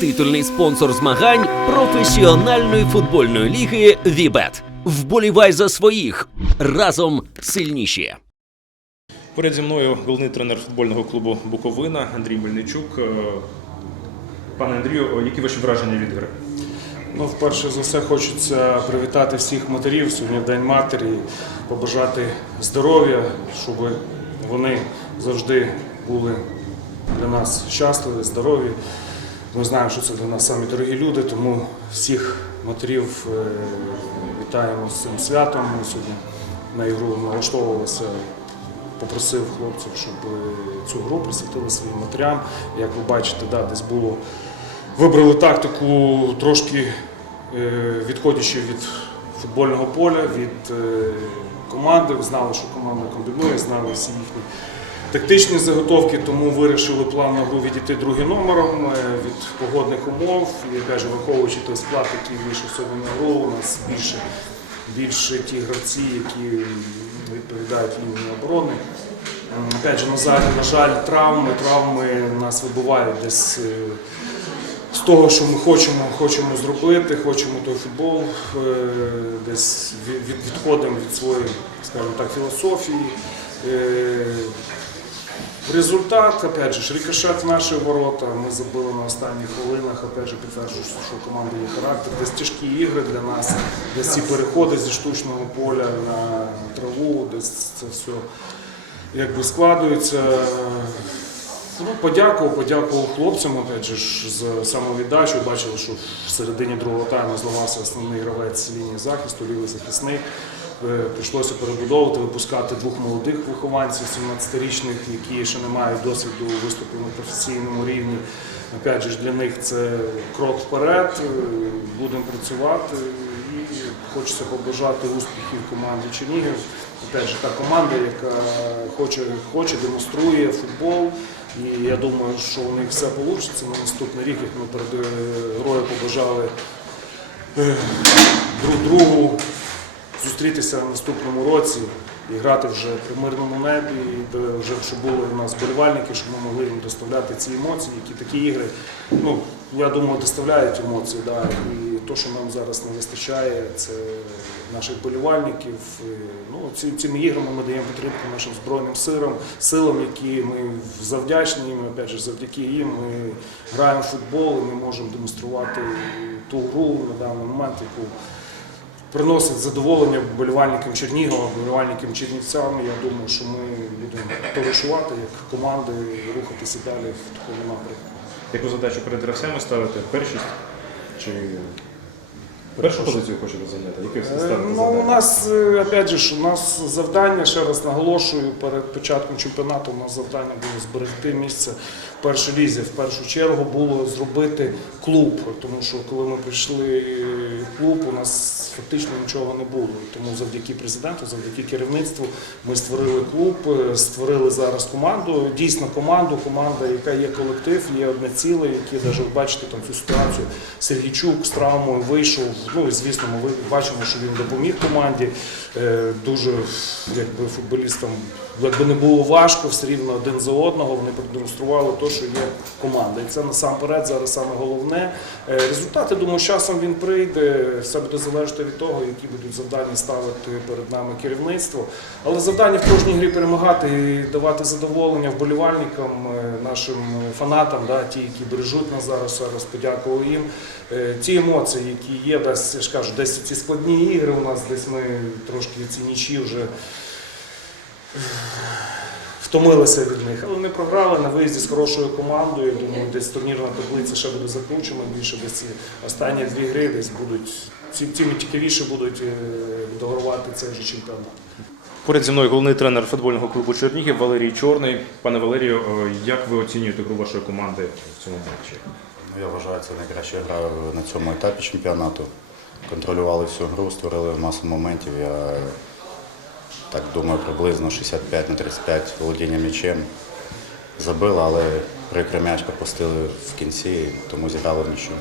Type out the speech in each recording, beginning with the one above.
титульний спонсор змагань професіональної футбольної ліги Вібет. Вболівай за своїх разом сильніші. Поряд зі мною головний тренер футбольного клубу Буковина Андрій Мельничук. Е, Пане Андрію, які ваші враження від гри? Ну, вперше за все хочеться привітати всіх матерів. Сьогодні День матері, побажати здоров'я, щоб вони завжди були для нас щасливі, здорові. Ми знаємо, що це для нас самі дорогі люди, тому всіх матерів е, вітаємо з цим святом. Ми сьогодні на ігру налаштовувалися. Попросив хлопців, щоб е, цю гру присвятили своїм матерям. Як ви бачите, да, десь було Вибрали тактику трошки е, відходячи від футбольного поля, від команди. Знали, що команда комбінує, знали всі їхні тактичні заготовки, тому вирішили план на гру відійти другим номером е, від погодних умов. Опять же, враховуючи той склад, який вийшов сьогодні на гру, у нас більше, більше ті гравці, які відповідають лінії оборони. М, Опять же, на жаль, травми, травми нас вибивають десь. е, з того, що ми хочемо, хочемо зробити, хочемо той футбол, е, десь від, від- відходимо від своєї, скажімо так, філософії. Результат, опять же, рикошет в наші ворота. Ми забили на останніх хвилинах, опять же, підтверджую, що у команди є характер. Десь тяжкі ігри для нас, десь ці переходи зі штучного поля на траву, десь це все якби складується. Ну, подякував, подякував хлопцям, опять же, за самовіддачу. Бачили, що в середині другого тайму зламався основний гравець лінії захисту, лівий захисник. Е, Прийшлося перебудовувати, випускати двох молодих вихованців, 17-річних, які ще не мають досвіду виступу на професійному рівні. Опять же, для них це крок вперед. Е, Будемо працювати. І хочеться побажати успіхів команді Чернігів. Опять же, та команда, яка хоче, хоче, демонструє футбол. І я думаю, що у них все вийде на наступний рік, як ми перед е, грою побажали друг другу зустрітися в наступному році і грати вже при мирному небі, вже щоб були у нас болівальники, щоб ми могли їм доставляти ці емоції, які такі ігри, ну я думаю, доставляють емоції. Да. І те, що нам зараз не вистачає, це наших болівальників. Ну, ці, цими іграми ми даємо підтримку нашим збройним силам, силам, які ми завдячні їм, опять же, завдяки їм ми граємо в футбол і ми можемо демонструвати ту гру на даний момент, яку приносить задоволення вболівальникам Чернігова, вболівальникам Чернівцям. Я думаю, що ми будемо товаришувати як команди і рухатися далі в такому напрямку. Яку задачу перед гравцями ставити? Першість чи першу позицію хочете зайняти? Яке Е, ставити Ну, у завдання? нас, е, опять же, ж, у нас завдання, ще раз наголошую, перед початком чемпіонату у нас завдання було зберегти місце в першій лізі. В першу чергу було зробити клуб, тому що коли ми прийшли в клуб, у нас фактично нічого не було. Тому завдяки президенту, завдяки керівництву ми створили клуб, е, створили зараз команду. Дійсно команду, команда, яка є колектив, є одне ціле, яке навіть ви бачите там цю ситуацію. Сергійчук з травмою вийшов. Ну звісно, ми бачимо, що він допоміг команді. Е, Дуже якби футболістам, якби не було важко, все рівно один за одного вони продемонстрували те, що є команда. І це насамперед зараз саме головне. Е, Результати, думаю, з часом він прийде. Все буде залежати від того, які будуть завдання ставити перед нами керівництво. Але завдання в кожній грі перемагати і давати задоволення вболівальникам, е, нашим фанатам, да, ті, які бережуть нас зараз, ще раз подякував їм. Ті емоції, які є, десь, я ж кажу, десь ці складні ігри у нас, десь ми трошки ці нічі вже е, втомилися від них. Але ми програли на виїзді з хорошою командою. Думаю, десь турнірна таблиця ще буде закручена більше, десь ці останні дві гри десь будуть, ці, тим цікавіше будуть е, догравати цей же чемпіонат. Поряд зі мною головний тренер футбольного клубу Чернігів Валерій Чорний. Пане Валерію, е, як ви оцінюєте гру вашої команди в цьому матчі? Ну, Я вважаю, це найкраща гра на цьому етапі чемпіонату. Контролювали всю гру, створили масу моментів. Я так думаю, приблизно 65 на 35 володіння м'ячем. Забили, але прикрий м'яч пропустили в кінці, тому зіграли в нічого.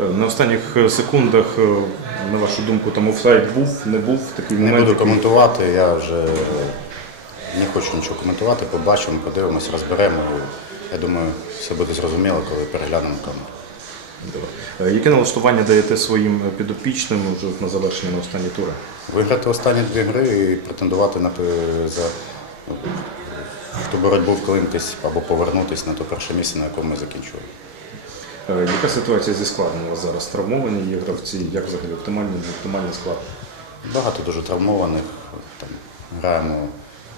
Е, На останніх е, секундах, е, на вашу думку, там офсайд був, не був такий Не буду коментувати, я вже не хочу нічого коментувати, побачимо, подивимось, розберемо. Я думаю, все буде зрозуміло, коли переглянемо камеру. Е, Яке налаштування даєте своїм е, підопічним вже на завершення на останні тури? Виграти останні дві гри і претендувати на за ну, в ту боротьбу вклинитись або повернутися на те перше місце, на якому ми закінчили. Е, Яка ситуація зі складом у вас зараз? Травмовані є гравці? Як взагалі оптимальний, оптимальний склад? Багато дуже травмованих. Там, граємо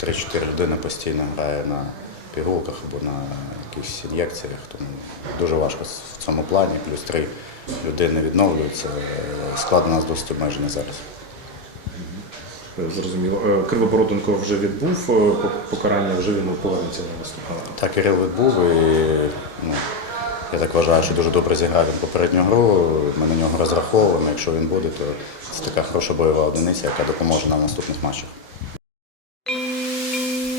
3-4 людини постійно грає на пігулках або на якихось ін'єкціях. Тому дуже важко в цьому плані. Плюс три людини відновлюються. Е, Склад у нас досить обмежений зараз. Е, Зрозуміло. Е, Кривобороденко вже відбув покарання, вже він повернеться на наступного. Так, Кирил відбув і ну, я так вважаю, що дуже добре зіграв він попередню гру. Ми на нього розраховуємо. Якщо він буде, то це така хороша бойова одиниця, яка допоможе нам в наступних матчах.